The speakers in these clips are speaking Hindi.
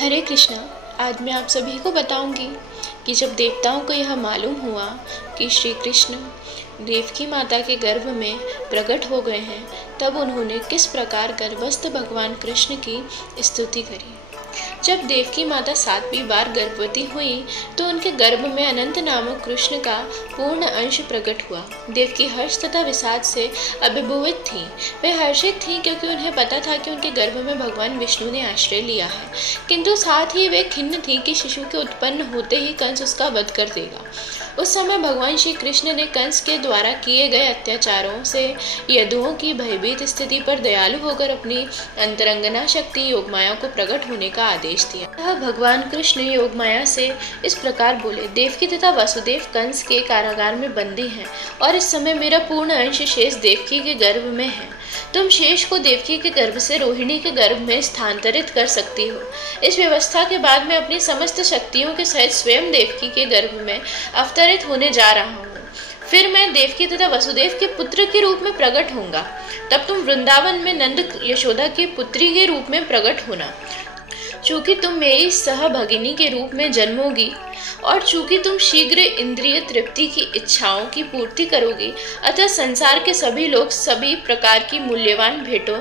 हरे कृष्णा। आज मैं आप सभी को बताऊंगी कि जब देवताओं को यह मालूम हुआ कि श्री कृष्ण देवकी माता के गर्भ में प्रकट हो गए हैं, तब उन्होंने किस प्रकार गर्भस्थ भगवान कृष्ण की स्तुति करी। जब देवकी माता 7वीं बार गर्भवती हुई तो उनके गर्भ में अनंत नामक कृष्ण का पूर्ण अंश प्रकट हुआ। देवकी हर्ष तथा विषाद से अभिभूत थीं। वे हर्षित थीं क्योंकि उन्हें पता था कि उनके गर्भ में भगवान विष्णु ने आश्रय लिया है, किंतु साथ ही वे खिन्न थीं कि शिशु के उत्पन्न होते ही कंस उसका वध कर देगा। उस समय भगवान श्री कृष्ण ने कंस के द्वारा किए गए अत्याचारों से यदुओं की भयभीत स्थिति पर दयालु होकर अपनी अंतरंगना शक्ति योगमाया को प्रकट होने का आदेश दिया। भगवान कृष्ण योगमाया से इस प्रकार बोले, देवकी तथा वसुदेव कंस के कारागार में बंदी हैं और इस समय मेरा पूर्ण अंश शेष देवकी के गर्भ में है। तुम शेष को देवकी के गर्भ से रोहिणी के गर्भ में स्थानांतरित कर सकती हो। इस व्यवस्था के बाद मैं अपनी समस्त शक्तियों के सहित स्वयं देवकी के गर्भ में अवतरित होने जा रहा हूँ। फिर मैं देवकी तथा वसुदेव के पुत्र के रूप में प्रकट होऊंगा। तब तुम वृंदावन में नंद यशोदा की पुत्री के रूप में प्रकट होना। चूंकि तुम मेरी सहभगिनी के रूप में जन्मोगी और चूंकि तुम शीघ्र इंद्रिय तृप्ति की इच्छाओं की पूर्ति करोगी, अतः संसार के सभी लोग सभी प्रकार की मूल्यवान भेंटों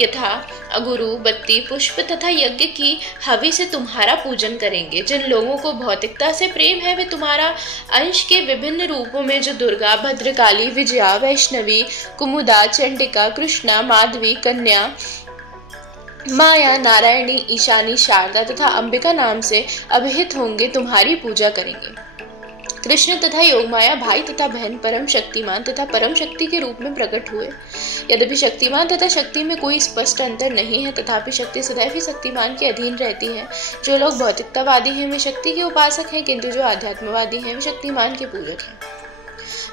यथा अगुरु, बत्ती, पुष्प तथा यज्ञ की हवि से तुम्हारा पूजन करेंगे। जिन लोगों को भौतिकता से प्रेम है वे तुम्हारा अंश के विभिन्न रूपों में जो दुर्गा, भद्रकाली, विजया, वैष्णवी, कुमुदा, चंडिका, कृष्णा, माधवी, कन्या, माया, नारायणी, ईशानी, शारदा तथा अंबिका नाम से अभिहित होंगे, तुम्हारी पूजा करेंगे। कृष्ण तथा योगमाया भाई तथा बहन परम शक्तिमान तथा परम शक्ति के रूप में प्रकट हुए। यद्यपि शक्तिमान तथा शक्ति में कोई स्पष्ट अंतर नहीं है, तथापि शक्ति सदैव ही शक्तिमान के अधीन रहती है। जो लोग भौतिकतावादी हैं वे शक्ति के उपासक हैं, किंतु जो आध्यात्मवादी हैं वे शक्तिमान के पूजक हैं।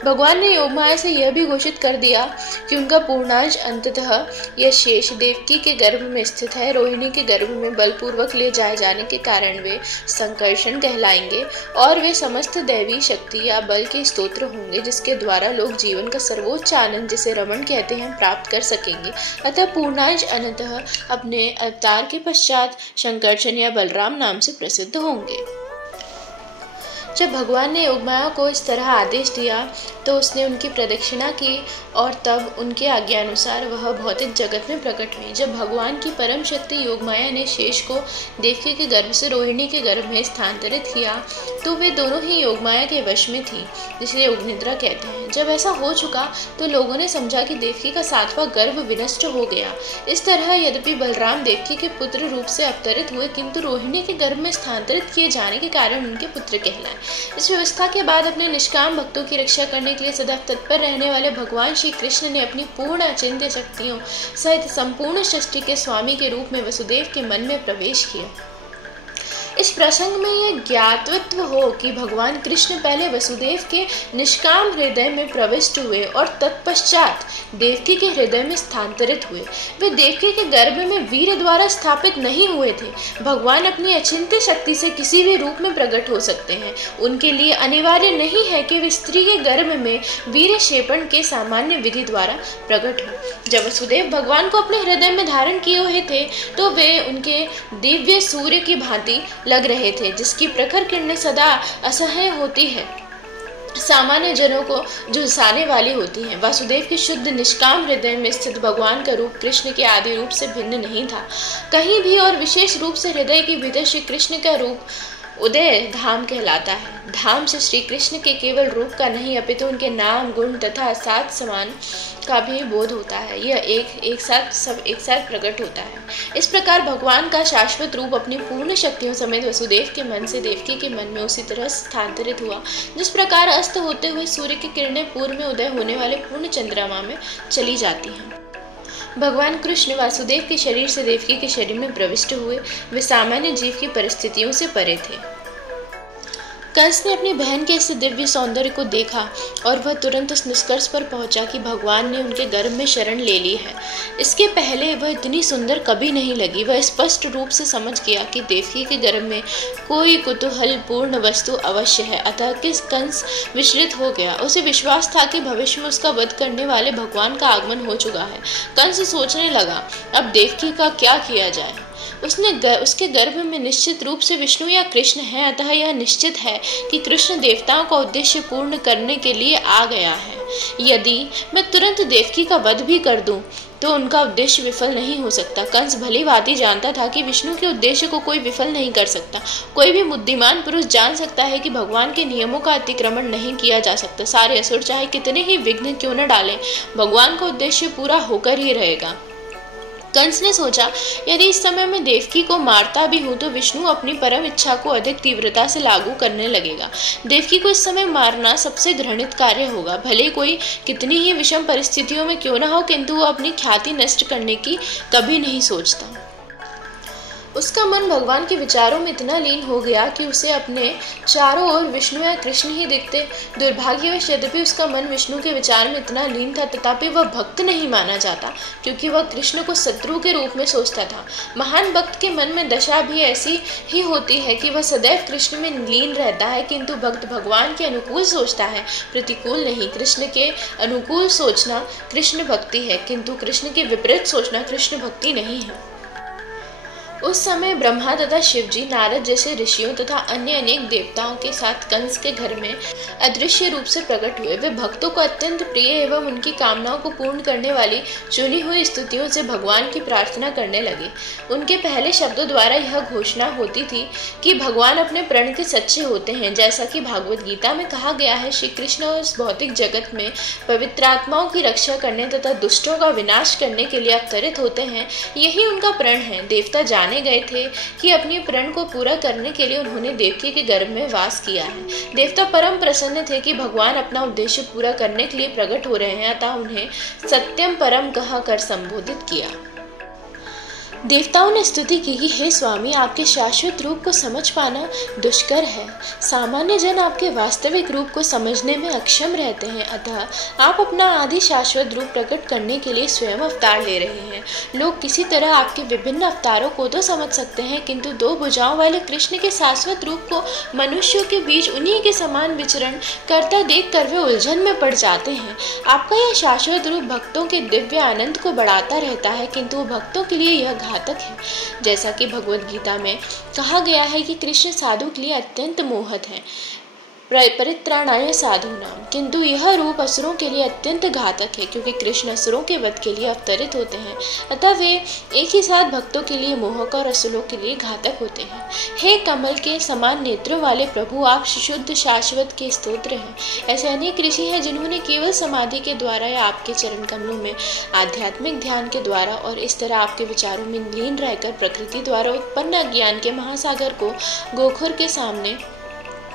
भगवान ने योगमाया से यह भी घोषित कर दिया कि उनका पूर्णांश अंततः यह शेष देवकी के गर्भ में स्थित है। रोहिणी के गर्भ में बलपूर्वक ले जाए जाने के कारण वे संकर्षण कहलाएंगे और वे समस्त दैवी शक्ति या बल के स्तोत्र होंगे, जिसके द्वारा लोग जीवन का सर्वोच्च आनंद, जिसे रमण कहते हैं, प्राप्त कर सकेंगे। अतः पूर्णांश अनंतः अपने अवतार के पश्चात संकर्षण या बलराम नाम से प्रसिद्ध होंगे। जब भगवान ने योगमाया को इस तरह आदेश दिया तो उसने उनकी प्रदक्षिणा की और तब उनके आज्ञानुसार वह भौतिक जगत में प्रकट हुई। जब भगवान की परम शक्ति योगमाया ने शेष को देवकी के गर्भ से रोहिणी के गर्भ में स्थानांतरित किया तो वे दोनों ही योगमाया के वश में थी, जिसे योगनिद्रा कहते हैं। जब ऐसा हो चुका तो लोगों ने समझा कि देवकी का 7वां गर्भ विनष्ट हो गया। इस तरह यद्यपि बलराम देवकी के पुत्र रूप से अवतरित हुए, किंतु रोहिणी के गर्भ में स्थानांतरित किए जाने के कारण उनके पुत्र कहलाए। इस व्यवस्था के बाद अपने निष्काम भक्तों की रक्षा करने के लिए सदा तत्पर रहने वाले भगवान श्री कृष्ण ने अपनी पूर्ण अचिंत्य शक्तियों सहित संपूर्ण सृष्टि के स्वामी के रूप में वसुदेव के मन में प्रवेश किया। इस प्रसंग में यह ज्ञातव्य हो कि भगवान कृष्ण पहले वसुदेव के निष्काम हृदय में प्रविष्ट हुए और तत्पश्चात देवकी के हृदय में स्थानांतरित हुए। वे देवकी के गर्भ में वीर द्वारा स्थापित नहीं हुए थे। भगवान अपनी अचिंत्य शक्ति से किसी भी रूप में प्रकट हो सकते हैं। उनके लिए अनिवार्य नहीं है कि वे स्त्री के गर्भ में वीर क्षेपण के सामान्य विधि द्वारा प्रकट हो। जब वसुदेव भगवान को अपने हृदय में धारण किए हुए थे तो वे उनके दिव्य सूर्य की भांति लग रहे थे, जिसकी प्रखर किरणें सदा असह्य होती है, सामान्य जनों को झुलसाने वाली होती हैं। वासुदेव के शुद्ध निष्काम हृदय में स्थित भगवान का रूप कृष्ण के आदि रूप से भिन्न नहीं था कहीं भी, और विशेष रूप से हृदय के भीतर श्री कृष्ण का रूप उदय धाम कहलाता है। धाम से श्री कृष्ण के केवल रूप का नहीं अपितु उनके नाम, गुण तथा सात समान का भी बोध होता है। यह एक साथ प्रकट होता है। इस प्रकार भगवान का शाश्वत रूप अपनी पूर्ण शक्तियों समेत वसुदेव के मन से देवकी के मन में उसी तरह स्थानांतरित हुआ जिस प्रकार अस्त होते हुए सूर्य की किरणें पूर्व में उदय होने वाले पूर्ण चंद्रमा में चली जाती हैं। भगवान कृष्ण वासुदेव के शरीर से देवकी के शरीर में प्रविष्ट हुए। वे सामान्य जीव की परिस्थितियों से परे थे। कंस ने अपनी बहन के इस दिव्य सौंदर्य को देखा और वह तुरंत उस निष्कर्ष पर पहुंचा कि भगवान ने उनके गर्भ में शरण ले ली है। इसके पहले वह इतनी सुंदर कभी नहीं लगी। वह स्पष्ट रूप से समझ गया कि देवकी के गर्भ में कोई कुतूहलपूर्ण वस्तु अवश्य है। अतः किस कंस विचलित हो गया। उसे विश्वास था कि भविष्य में उसका वध करने वाले भगवान का आगमन हो चुका है। कंस सोचने लगा, अब देवकी का क्या किया जाए। उसके गर्भ में निश्चित रूप से विष्णु या कृष्ण है, अतः यह निश्चित है कि कृष्ण देवताओं का उद्देश्य पूर्ण करने के लिए आ गया है। यदि मैं तुरंत देवकी का वध भी कर दूं तो उनका उद्देश्य विफल नहीं हो सकता। कंस भली भांति जानता था कि विष्णु के उद्देश्य को कोई विफल नहीं कर सकता। कोई भी बुद्धिमान पुरुष जान सकता है कि भगवान के नियमों का अतिक्रमण नहीं किया जा सकता। सारे असुर चाहे कितने ही विघ्न क्यों न डालें, भगवान का उद्देश्य पूरा होकर ही रहेगा। कंस ने सोचा, यदि इस समय मैं देवकी को मारता भी हूँ तो विष्णु अपनी परम इच्छा को अधिक तीव्रता से लागू करने लगेगा। देवकी को इस समय मारना सबसे घृणित कार्य होगा। भले कोई कितनी ही विषम परिस्थितियों में क्यों न हो, किंतु वो अपनी ख्याति नष्ट करने की कभी नहीं सोचता। उसका मन भगवान के विचारों में इतना लीन हो गया कि उसे अपने चारों ओर विष्णु या कृष्ण ही दिखते। दुर्भाग्यवश यद्यपि उसका मन विष्णु के विचार में इतना लीन था, तथापि वह भक्त नहीं माना जाता, क्योंकि वह कृष्ण को शत्रु के रूप में सोचता था। महान भक्त के मन में दशा भी ऐसी ही होती है कि वह सदैव कृष्ण में लीन रहता है, किंतु भक्त भगवान के अनुकूल सोचता है, प्रतिकूल नहीं। कृष्ण के अनुकूल सोचना कृष्ण भक्ति है, किंतु कृष्ण के विपरीत सोचना कृष्ण भक्ति नहीं है। उस समय ब्रह्मा तथा शिवजी, नारद जैसे ऋषियों तथा अन्य अनेक देवताओं के साथ कंस के घर में अदृश्य रूप से प्रकट हुए। वे भक्तों को अत्यंत प्रिय एवं उनकी कामनाओं को पूर्ण करने वाली चुनी हुई स्तुतियों से भगवान की प्रार्थना करने लगे। उनके पहले शब्दों द्वारा यह घोषणा होती थी कि भगवान अपने प्रण के सच्चे होते हैं। जैसा कि भागवत गीता में कहा गया है, श्री कृष्ण इस भौतिक जगत में पवित्रात्माओं की रक्षा करने तथा दुष्टों का विनाश करने के लिए अवतरित होते हैं। यही उनका प्रण है। देवता जाने गए थे कि अपने प्रण को पूरा करने के लिए उन्होंने देवकी के गर्भ में वास किया है। देवता परम प्रसन्न थे कि भगवान अपना उद्देश्य पूरा करने के लिए प्रकट हो रहे हैं, अतः उन्हें सत्यम परम कहकर संबोधित किया। देवताओं ने स्तुति की कि हे स्वामी, आपके शाश्वत रूप को समझ पाना दुष्कर है। सामान्य जन आपके वास्तविक रूप को समझने में अक्षम रहते हैं, अतः आप अपना आदि शाश्वत रूप प्रकट करने के लिए स्वयं अवतार ले रहे हैं। लोग किसी तरह आपके विभिन्न अवतारों को तो समझ सकते हैं, किंतु दो भुजाओं वाले कृष्ण के शाश्वत रूप को मनुष्यों के बीच उन्हीं के समान विचरण करता देखकर वे उलझन में पड़ जाते हैं। आपका यह शाश्वत रूप भक्तों के दिव्य आनंद को बढ़ाता रहता है, किंतु भक्तों के लिए यह घातक है। जैसा कि भगवत गीता में कहा गया है कि कृष्ण साधु के लिए अत्यंत मोहक है, परित्राणाय साधूनाम, किंतु यह रूप असुरों के लिए अत्यंत घातक है, क्योंकि कृष्ण असुरों के वध के लिए अवतरित होते हैं, अतः वे एक ही साथ भक्तों के लिए मोहक और असुरों के लिए घातक होते हैं। हे कमल के समान नेत्रों वाले प्रभु, आप शुद्ध शाश्वत के स्तोत्र हैं। ऐसे अनेक ऋषि हैं जिन्होंने केवल समाधि के द्वारा या आपके चरण कमलों में आध्यात्मिक ध्यान के द्वारा और इस तरह आपके विचारों में लीन रहकर प्रकृति द्वारा उत्पन्न अज्ञान के महासागर को गोखुर के सामने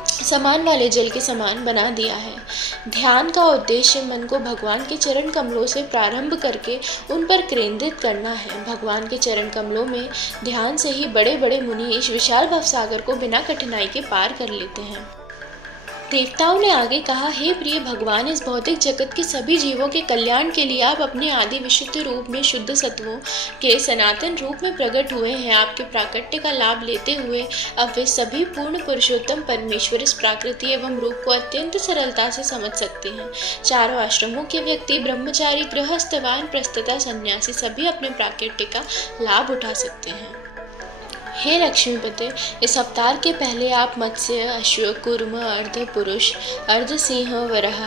समान वाले जल के समान बना दिया है। ध्यान का उद्देश्य मन को भगवान के चरण कमलों से प्रारंभ करके उन पर केंद्रित करना है। भगवान के चरण कमलों में ध्यान से ही बड़े बड़े मुनि इस विशाल भवसागर को बिना कठिनाई के पार कर लेते हैं। देवताओं ने आगे कहा, हे प्रिय भगवान, इस भौतिक जगत के सभी जीवों के कल्याण के लिए आप अपने आदि विशुद्ध रूप में शुद्ध सत्वों के सनातन रूप में प्रकट हुए हैं। आपके प्राकट्य का लाभ लेते हुए अब वे सभी पूर्ण पुरुषोत्तम परमेश्वर इस प्राकृति एवं रूप को अत्यंत सरलता से समझ सकते हैं। चारों आश्रमों के व्यक्ति, ब्रह्मचारी, गृहस्थ, वानप्रस्थ तथा सन्यासी सभी अपने प्राकट्य का लाभ उठा सकते हैं। हे लक्ष्मीपते, इस अवतार के पहले आप मत्स्य, अश्व, कूर्म, अर्ध पुरुष, अर्ध सिंह, वराह,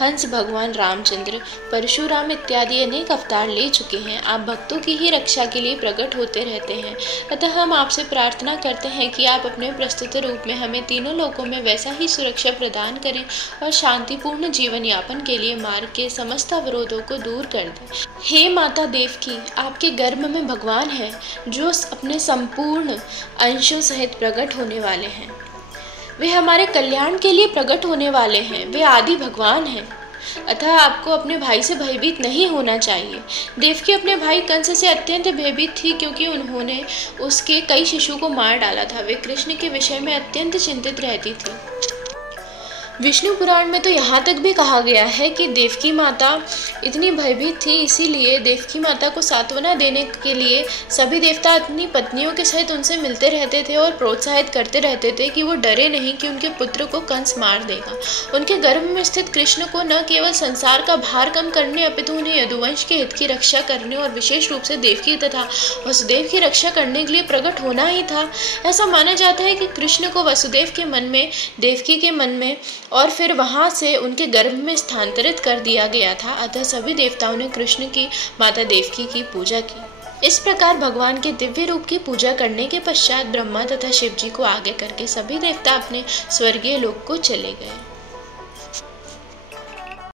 हंस, भगवान रामचंद्र, परशुराम इत्यादि अनेक अवतार ले चुके हैं। आप भक्तों की ही रक्षा के लिए प्रकट होते रहते हैं, अतः हम आपसे प्रार्थना करते हैं कि आप अपने प्रस्तुत रूप में हमें तीनों लोकों में वैसा ही सुरक्षा प्रदान करें और शांतिपूर्ण जीवन यापन के लिए मार्ग के समस्त अवरोधों को दूर कर दें। हे माता देवकी, आपके गर्भ में भगवान है जो अपने संपूर्ण अंशों सहित प्रकट होने वाले हैं। वे हमारे कल्याण के लिए प्रकट होने वाले हैं। वे आदि भगवान हैं, अतः आपको अपने भाई से भयभीत नहीं होना चाहिए। देवकी अपने भाई कंस से अत्यंत भयभीत थी, क्योंकि उन्होंने उसके कई शिशु को मार डाला था। वे कृष्ण के विषय में अत्यंत चिंतित रहती थी। विष्णु पुराण में तो यहाँ तक भी कहा गया है कि देवकी माता इतनी भयभीत थी, इसीलिए देवकी माता को सांत्वना देने के लिए सभी देवता अपनी पत्नियों के सहित उनसे मिलते रहते थे और प्रोत्साहित करते रहते थे कि वो डरे नहीं कि उनके पुत्र को कंस मार देगा। उनके गर्भ में स्थित कृष्ण को न केवल संसार का भार कम करने अपितु उन्हें यदुवंश के हित की रक्षा करने और विशेष रूप से देवकी तथा वसुदेव की रक्षा करने के लिए प्रकट होना ही था। ऐसा माना जाता है कि कृष्ण को वसुदेव के मन में, देवकी के मन में और फिर वहां से उनके गर्भ में स्थानांतरित कर दिया गया था। अतः सभी देवताओं ने कृष्ण की माता देवकी की पूजा की। इस प्रकार भगवान के दिव्य रूप की पूजा करने के पश्चात ब्रह्मा तथा शिव जी को आगे करके सभी देवता अपने स्वर्गीय लोक को चले गए।